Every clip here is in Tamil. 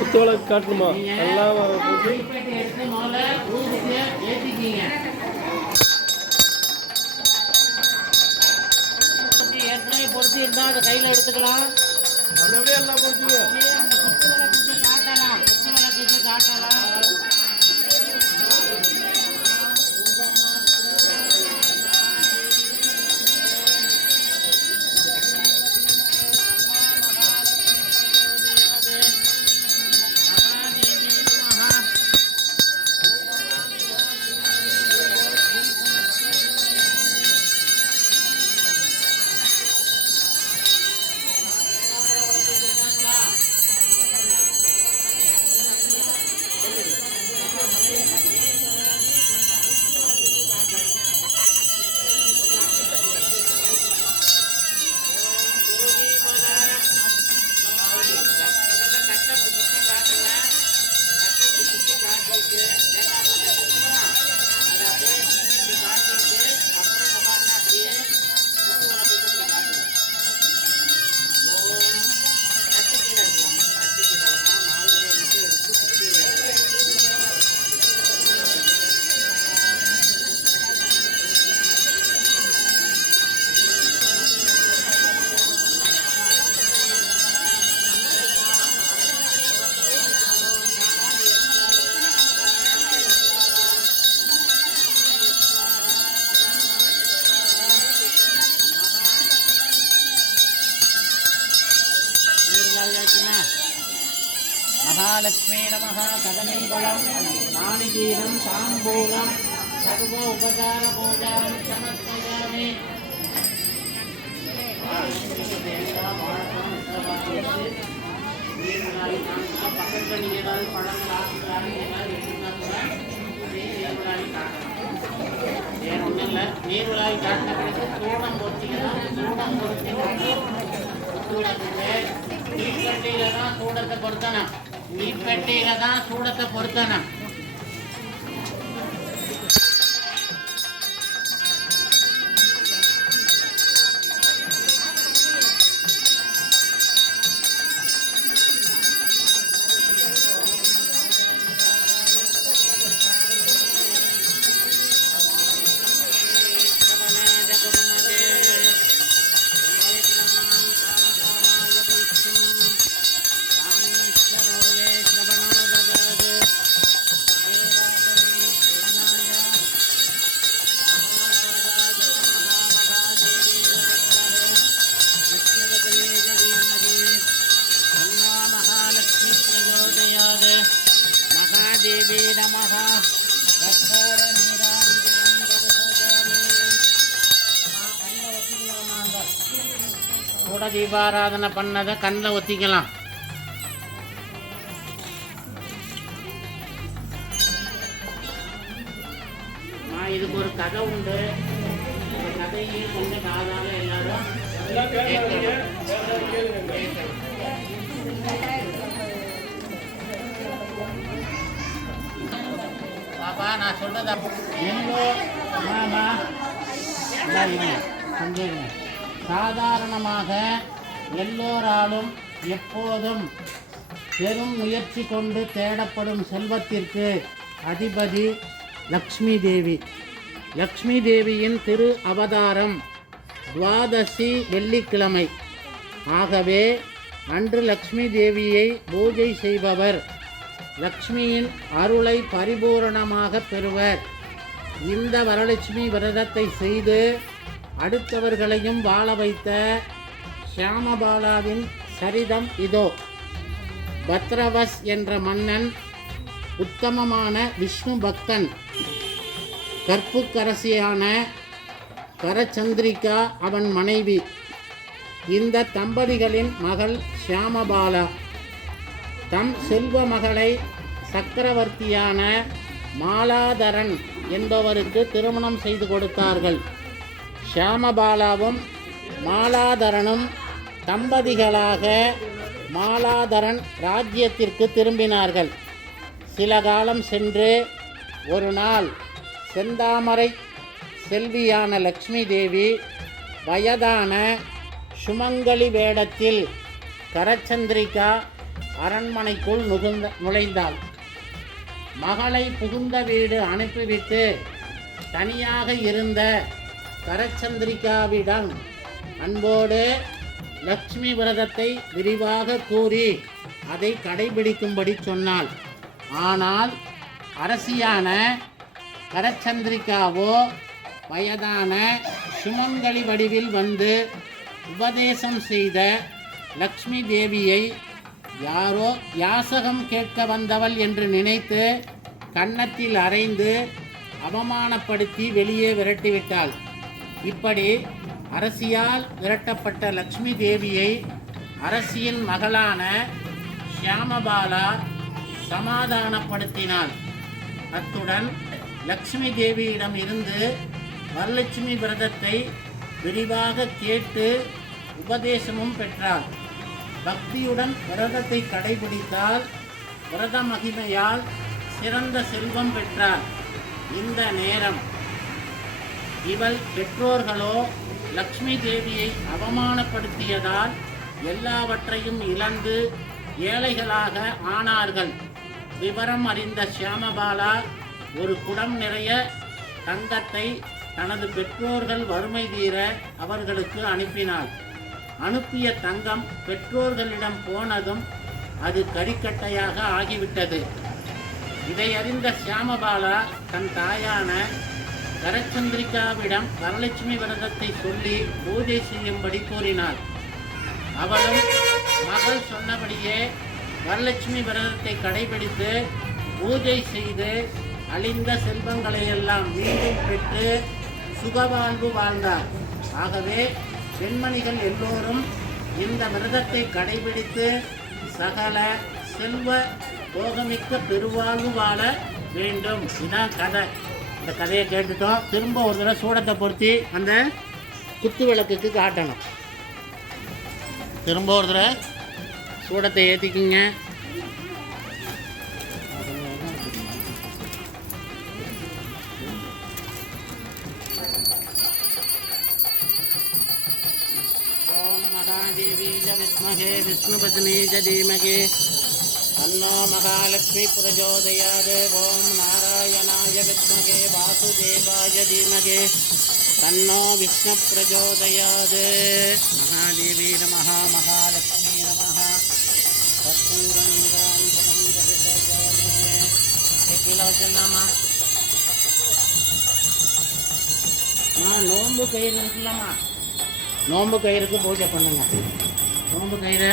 குத்துவிளக்கு காட்டணுமா? எல்லாம் எடுத்து முதல்ல ஊதியை ஏற்றிக்கிங்க. ஏற்கனவே பொறுத்து இருந்தால் அதை கையில் எடுத்துக்கலாம். அப்படியே எல்லாம் பொறுத்துங்க. அந்த குத்து விளக்குக்கு காட்டலாம். குத்து விளக்குக்கு காட்டலாம். महालक्ष्मी नमः कदलीफलं नारिकेलं ताम्बूलं सर्व उपचारपूजां समर्पयामि. பக்கத்தில் நீங்கள் ஏதாவது பழம் சாப்பிட்றாங்க ஏதாவது எடுத்துனா கூட நீர்விழாவி காட்டணும். வேறு ஒன்றும் இல்லை. நீர்விழாவி காட்டின பிறகு சூடம் பொறுத்திக்கலாம். சூடம் பொறுத்திங்கன்னா நீர்பெட்டியில தான் சூடத்தை பொருத்தணும். நீர்பெட்டியில தான் சூடத்தை பொருத்தணும். महादेवी नमः. கூட தீபாராதனை பண்ணதை கண்ணில் ஒத்திக்கலாம். இதுக்கு ஒரு கதை உண்டு. இந்த கதையும் கொண்டு காதால எல்லாரும் பாப்பா நான் சொல்றதா சாதாரணமாக எல்லோராலும் எப்போதும் பெரும் முயற்சி கொண்டு தேடப்படும் செல்வத்திற்கு அதிபதி லக்ஷ்மி தேவி. லக்ஷ்மி தேவியின் திரு அவதாரம் துவாதசி வெள்ளிக்கிழமை. ஆகவே அன்று லக்ஷ்மி தேவியை பூஜை செய்பவர் லக்ஷ்மியின் அருளை பரிபூரணமாக பெறுவர். இந்த வரலட்சுமி விரதத்தை செய்து அடுத்தவர்களையும் வாழ வைத்த ஷியாமபாலாவின் சரிதம் இதோ. பத்ரவஸ் என்ற மன்னன் உத்தமமான விஷ்ணு பக்தன். கற்புக்கரசியான கரச்சந்திரிகா அவன் மனைவி. இந்த தம்பதிகளின் மகள் ஷியாமபாலா தம் செல்வ மகளை சக்கரவர்த்தியான மாலாதரன் என்பவருக்கு திருமணம் செய்து கொடுத்தார்கள். ஷியாமபாலாவும் மாலாதரனும் தம்பதிகளாக மாலாதரன் ராஜ்யத்திற்கு திரும்பினார்கள். சில காலம் சென்று ஒரு நாள் செந்தாமரை செல்வியான லக்ஷ்மி தேவி வயதான சுமங்கலி வேடத்தில் கரச்சந்திரிகா அரண்மனைக்குள் நுழைந்தாள். மகளை புகுந்த வீடு அனுப்பிவிட்டு தனியாக இருந்த கரச்சந்திரிகாவிடம் அன்போடு லக்ஷ்மி விரதத்தை விரிவாக கூறி அதை கடைபிடிக்கும்படி சொன்னாள். ஆனால் அரசியான கரச்சந்திரிகாவோ வயதான சுமங்கலி வடிவில் வந்து உபதேசம் செய்த லக்ஷ்மி தேவியை யாரோ யாசகம் கேட்க வந்தவள் என்று நினைத்து கன்னத்தில் அறைந்து அவமானப்படுத்தி வெளியே விரட்டிவிட்டாள். இப்படி அரசியால் விரட்டப்பட்ட லக்ஷ்மி தேவியை அரசியின் மகளான ஷியாமபாலா சமாதானப்படுத்தினாள். அத்துடன் லக்ஷ்மி தேவியிடம் இருந்து வரலட்சுமி விரதத்தை விரிவாக கேட்டு உபதேசமும் பெற்றாள். பக்தியுடன் விரதத்தை கடைபிடித்தால் விரத மகிமையால் சிறந்த செல்வம் பெற்றாள். இந்த நேரம் இவள் பெற்றோர்களோ லக்ஷ்மி தேவியை அவமானப்படுத்தியதால் எல்லாவற்றையும் இழந்து ஏழைகளாக ஆனார்கள். விவரம் அறிந்த ஷியாமபாலா ஒரு குடம் நிறைய தங்கத்தை தனது பெற்றோர்கள் வறுமை தீர அவர்களுக்கு அனுப்பினாள். அனுப்பிய தங்கம் பெற்றோர்களிடம் போனதும் அது கரிக்கட்டையாக ஆகிவிட்டது. இதை அறிந்த ஷியாமபாலா தன் தாயான கரச்சந்திரிகாவிடம் வரலட்சுமி விரதத்தை சொல்லி பூஜை செய்யும்படி கூறினாள். அவளும் மகள் சொன்னபடியே வரலட்சுமி விரதத்தை கடைபிடித்து பூஜை செய்து அழிந்த செல்வங்களையெல்லாம் மீண்டும் பெற்று சுகவாழ்வு வாழ்ந்தார். ஆகவே பெண்மணிகள் எல்லோரும் இந்த விரதத்தை கடைபிடித்து சகல செல்வ போகமிக்க பெருவாழ்வு வாழ வேண்டும். இதுதான் கதை. இந்த கதையை கேட்டுட்டோம். திரும்ப ஒரு தடவை சூடத்தை பொருத்தி அந்த குத்து விளக்குக்கு காட்டணும். திரும்ப ஒரு தடவை சூடத்தை ஏற்றிக்கிங்க. ஓம் மகாதேவி வித்மஹே விஷ்ணுபத்னி தீமகி தன்னோ மகாலட்சுமி பிரச்சோதயாத். ஓம் நாராயணாய வித்மஹே வாசுதேவாய தீமகி தன்னோ விஷ்ணு பிரச்சோதயாத். மகாதேவி நமः மகாலட்சுமி நமः. நோம்பு கயிறு இருக்குல்லம்மா, நோம்பு கயிறுக்கு பூஜை பண்ணுங்க. நோம்பு கயிறு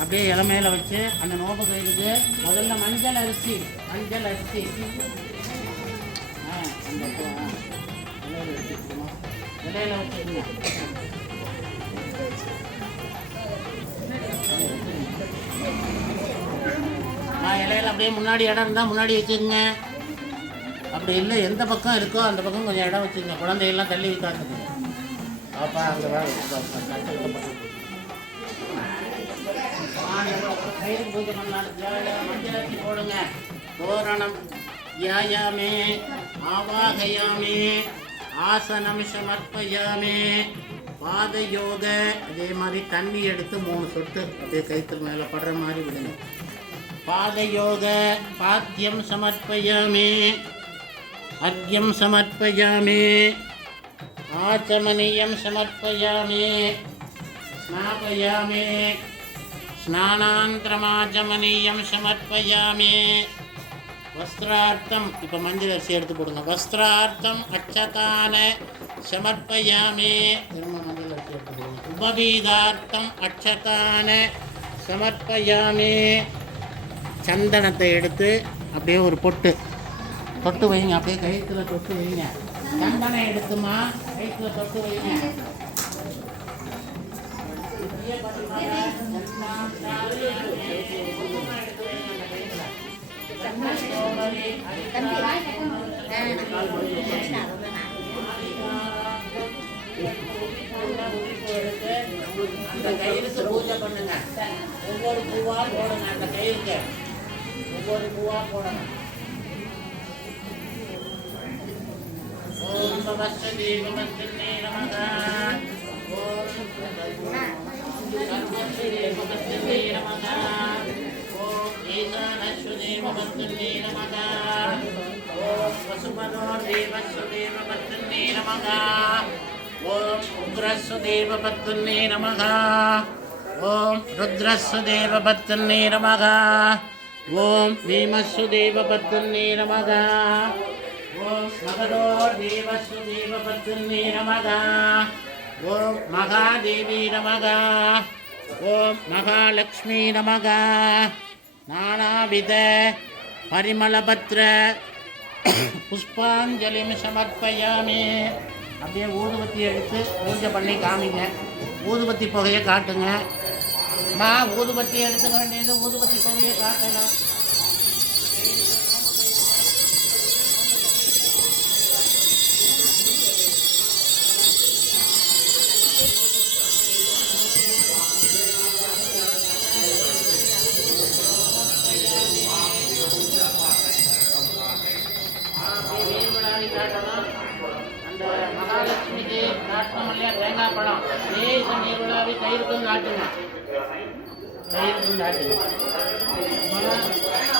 அப்படியே இளமையில வச்சு அந்த நோம்பு கயிறுக்கு முதல்ல மஞ்சள் அரிசி அந்த இலையில வச்சுக்கோங்க. இலையில அப்படியே முன்னாடி இடம் இருந்தால் முன்னாடி வச்சுக்கோங்க. அப்படி இல்லை எந்த பக்கம் இருக்கோ அந்த பக்கம் கொஞ்சம் இடம் வச்சுக்கோங்க. குழந்தையெல்லாம் தள்ளி வைக்காதுங்க. பாப்பா அங்கே கயிறு பூஜை பண்ணலாம். மஞ்சள் அரிசி போடுங்க. தோரணம் யாயாமே ஆவாகயாமே ஆசனம் சமர்ப்பயாமே பாதயோக. அதே மாதிரி தண்ணி எடுத்து 3 சொட்டு அப்படியே கயிற்றுக்கு மேலே படுற மாதிரி விடுங்க. பாதயோக பாத்தியம் சமர்ப்பயாமே அர்க்யம் சமர்ப்பயாமே ஆச்சமனியம் சமர்ப்பயாமே ஸ்நாபயாமே ஸ்நானாந்திரமாச்சமனியம் சமர்ப்பயாமே வஸ்திரார்த்தம். இப்போ மஞ்சள் அரிசி எடுத்து போடுங்க. வஸ்திரார்த்தம் அட்சதான சமர்ப்பயாமே. திரும்ப மஞ்சள் அரிசி எடுத்து போடுங்க. உபவீதார்த்தம் அட்சதான சமர்ப்பயாமே. சந்தனத்தை எடுத்து அப்படியே ஒரு பொட்டு தொட்டு வைங்க. அப்படியே கயிற்றுல தொட்டு வைங்க. சந்தனம் எடுத்துமா கயிற்றுல தொட்டு வைங்க. அந்த கயிறுக்கு பூஜை பண்ணுங்க. ஒவ்வொரு பூவா போடுங்க. அந்த கயிறுக்கு ஒவ்வொரு பூவா போடணும். ஓம் பவஸ்ரீ பவஸ்ரீ நமக. ஓம் சர்வஸ்ரீ பவஸ்ரீ நமக. தேவபத்னே நமக. ஓம் பசுபதோர் தேவஸ்ஸு தேவபத்னே நமக. ஓம் உக்ரஸ்ஸு தேவபத்னே நமக. ஓம் ருத்ரஸ்ஸு தேவபத்னே நமக. ஓம் பீமஸ்ஸு தேவபத்னே நமக. ஓம் மகதோர் தேவஸ்ஸு தேவபத்னே நமக. ஓம் மகாதேவி நமக. ஓம் மகாலக்ஷ்மி நமக. நானாவித பரிமளபத்ர புஷ்பாஞ்சலிம் சமர்ப்பயாமி. அப்படியே ஊதுபத்தி எடுத்து பூஜை பண்ணி காமிங்க. ஊதுபத்தி புகையை காட்டுங்க. ஊதுபத்தி எடுத்துக்க வேண்டியது ஊதுபத்தி புகையை காட்டலாம். அந்த மகாலட்சுமிக்கு காட்டணும் இல்லையா தேங்காய் பழம் நீர் விழாவி கயிறுக்கும் காட்டுங்க. கயிறுக்கும் காட்டுங்க.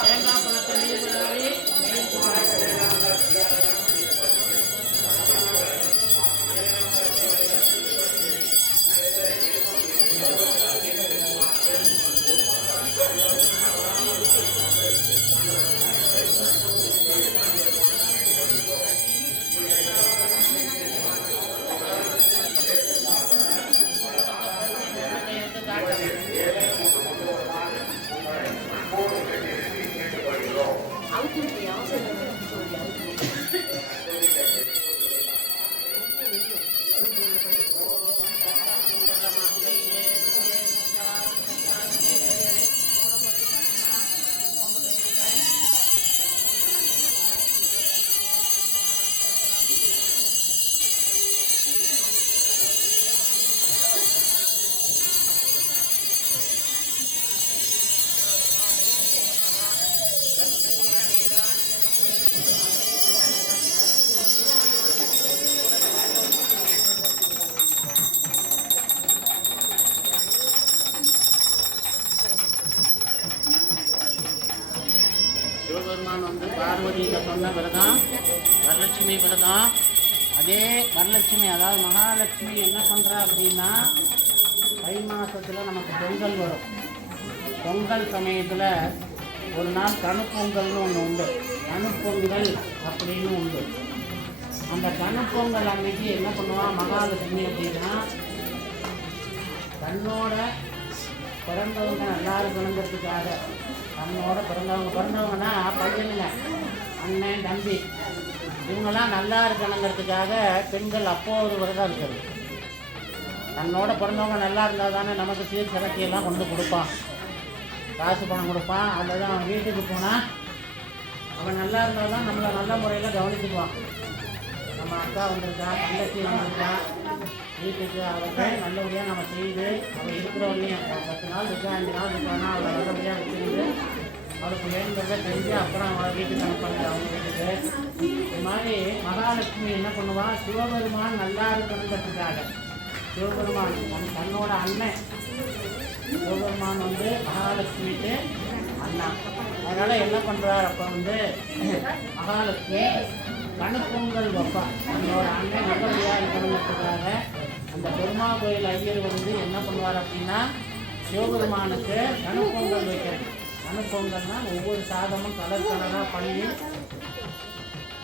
தேங்காய் பழத்தை நீர் விழாவி கயிறுக்கும் காட்டுங்க. சிவபெருமான் வந்து பார்வதியில சொன்ன விரதம் வரலட்சுமி விரதம். அதே வரலட்சுமி அதாவது மகாலட்சுமி என்ன பண்ணுறா அப்படின்னா தை மாதத்தில் நமக்கு பொங்கல் வரும். பொங்கல் சமயத்தில் ஒரு நாள் கணுப்பொங்கல்னு ஒன்று உண்டு. கணுப்பொங்கல் அப்படின்னு உண்டு. அந்த கணுப்பொங்கல் அன்னைக்கு என்ன பண்ணுவான் மகாலட்சுமி அப்படின்னா தன்னோட பிறந்தவங்க நல்லா இருக்கணுங்கிறதுக்காக தன்னோட பிறந்தவங்கன்னா பையனுங்க அண்ணன் தம்பி இவங்கெல்லாம் நல்லா இருக்கணுங்கிறதுக்காக பெண்கள் அப்போது விரதம் இருக்கிறது. தன்னோட பிறந்தவங்க நல்லா இருந்தால் தானே நமக்கு சீர் சிறக்கையெல்லாம் கொண்டு கொடுப்பான், காசு பணம் கொடுப்பான். அதில் தான் அவன் வீட்டுக்கு போனால் அவன் நல்லா இருந்தால் தான் நம்மளை நல்ல முறையில் கவனிச்சுக்குவான். நம்ம அக்கா வந்திருக்கா, தங்கச்சி வந்திருக்கா, வீட்டுக்கு அவளை நல்லபடியாக நம்ம செய்து அவள் இருக்கிறவங்களையும் 10 நாள் இருக்கா 5 நாள் இருக்கானா அவளை நல்லபடியாக வச்சுருந்து அவளுக்கு வேணுங்கிறத செஞ்சு அப்புறம் அவளை வீட்டுக்கு அனுப்பாங்க அவங்க வீட்டுக்கு. இது மாதிரி மகாலட்சுமி என்ன பண்ணுவாள், சிவபெருமான் நல்லா இருக்கணுங்கிறதுக்காக சிவபெருமான் தன்னோட அண்ணன் சிவபெருமான் வந்து மகாலட்சுமிக்கு அண்ணா. அதனால் என்ன பண்ணுறார், அப்போ வந்து மகாலட்சுமி கணுப்பொங்கல் வைப்பா. தன்னோட அண்ணன் நல்லபடியாக இருக்கணுங்கிறதுக்காக அந்த பெருமாள் கோயில் ஐயர் வந்து என்ன பண்ணுவார் அப்படின்னா சிவபெருமானுக்கு கணுப்பொங்கல் வைக்கிறது. கணுப்பொங்கல்னால் ஒவ்வொரு சாதமும் கலர் கலராக பண்ணி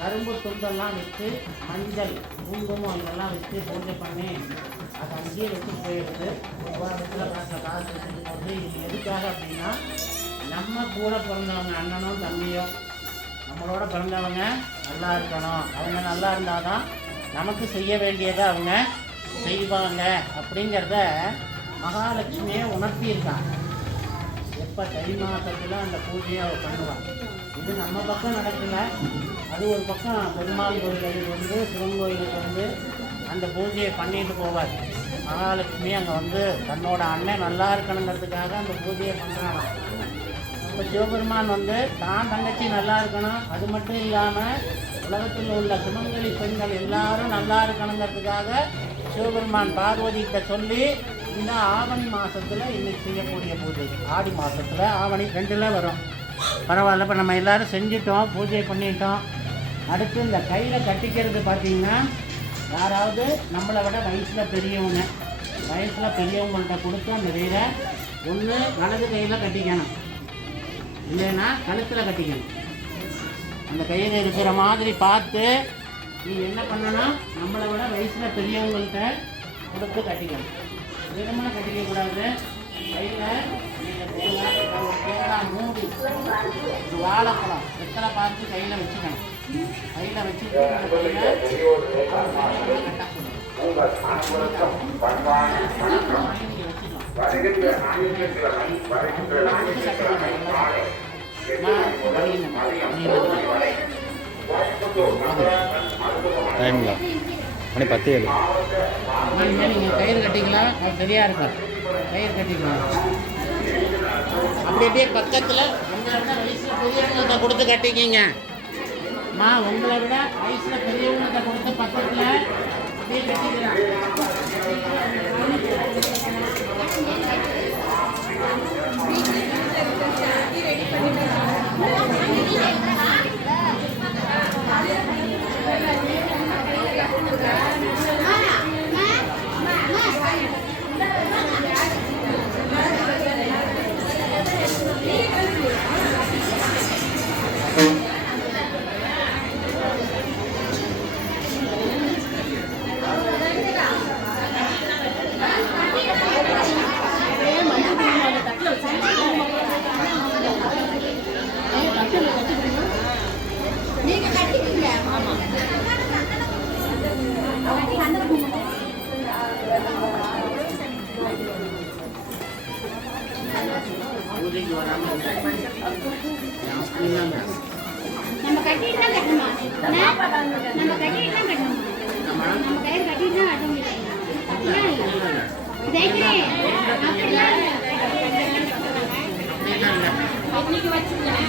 கரும்பு துண்டெல்லாம் வச்சு மஞ்சள் குங்குமம் இதெல்லாம் வச்சு பூஜை பண்ணி அதை அங்கேயே வச்சு போயிடுது. விவாதத்தில் காசு வச்சுட்டு போகிறது. இது எதுக்காக அப்படின்னா நம்ம கூட பிறந்தவங்க அண்ணனும் தம்பியும் நம்மளோட பிறந்தவங்க நல்லா இருக்கணும். அவங்க நல்லா இருந்தால் தான் நமக்கு செய்ய வேண்டியதை அவங்க செய்வாங்க அப்படிங்கிறத மகாலட்சுமியை உணர்த்தியிருக்காங்க. எப்போ தை மாதத்தில் அந்த பூஜையை அவள் பண்ணுவாள். இது நம்ம பக்கம் நடக்கல, அது ஒரு பக்கம் பெருமாள் கோயிலுக்கு வந்து சிவன் கோயிலுக்கு வந்து அந்த பூஜையை பண்ணிட்டு போவார். மகாலட்சுமி அங்கே வந்து தன்னோட அண்ணன் நல்லா இருக்கணுங்கிறதுக்காக அந்த பூஜையை பண்ணுறாங்க. இப்போ சிவபெருமான் வந்து தான் தங்கச்சி நல்லா இருக்கணும், அது மட்டும் இல்லாமல் உலகத்தில் உள்ள சுமங்கலி பெண்கள் எல்லாரும் நல்லா இருக்கணுங்கிறதுக்காக சிவபெருமான் பார்வதிகிட்ட சொல்லி இந்த ஆவணி மாதத்தில் இன்னைக்கு செய்யக்கூடிய பூஜை. ஆடி மாதத்தில் ஆவணி 2ல் வரும். பரவாயில்ல. இப்போ நம்ம எல்லோரும் செஞ்சிட்டோம், பூஜை பண்ணிட்டோம். அடுத்து இந்த கையில் கட்டிக்கிறது பார்த்திங்கன்னா, யாராவது நம்மளை விட வயசில் பெரியவங்கள்ட்ட கொடுத்து அந்த கயிறை ஒன்று வலது கையில் கட்டிக்கணும், இல்லைன்னா கழுத்தில் கட்டிக்கணும். அந்த கையில் இருக்கிற மாதிரி பார்த்து நீங்கள் என்ன பண்ணணும், நம்மளை விட வயசில் பெரியவங்கள்ட்ட கொடுத்து கட்டிக்கணும். வெறுமனை கட்டிக்கக்கூடாது. கையில் நீங்கள் தேங்காய் மூடி ஒரு வாழைப்பழம் வெத்தலை பார்த்து கையில் வச்சுக்கணும். கையில் வச்சுட்டு டைம்ல மணி 10:07. நீங்கள் கயிறு கட்டிக்கலாம், அது சரியாக இருக்கும். கயிறு கட்டிக்கலாம். அப்படி அப்படியே பக்கத்தில் உங்களை விட வயசில் பெரியவங்கள்ட்ட கொடுத்து கட்டிக்கிங்க. உங்களை விட வயசில் பெரியவங்கள்ட்ட கொடுத்து பக்கத்தில் அப்படியே கட்டிக்கலாம். நம்ம கட்டிட்டு தான் கட்டணுமா? நம்ம கட்டிட்டு தான் கட்டணுமா? நம்ம கயிறு கட்டிட்டு தான் கட்ட முடியும். அப்படிலாம் இல்லை. இன்னைக்கு வச்சுருக்கேன்.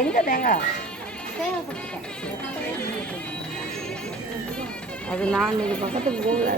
எங்க தேங்காய் அது நான் பக்கத்துக்கு போகல.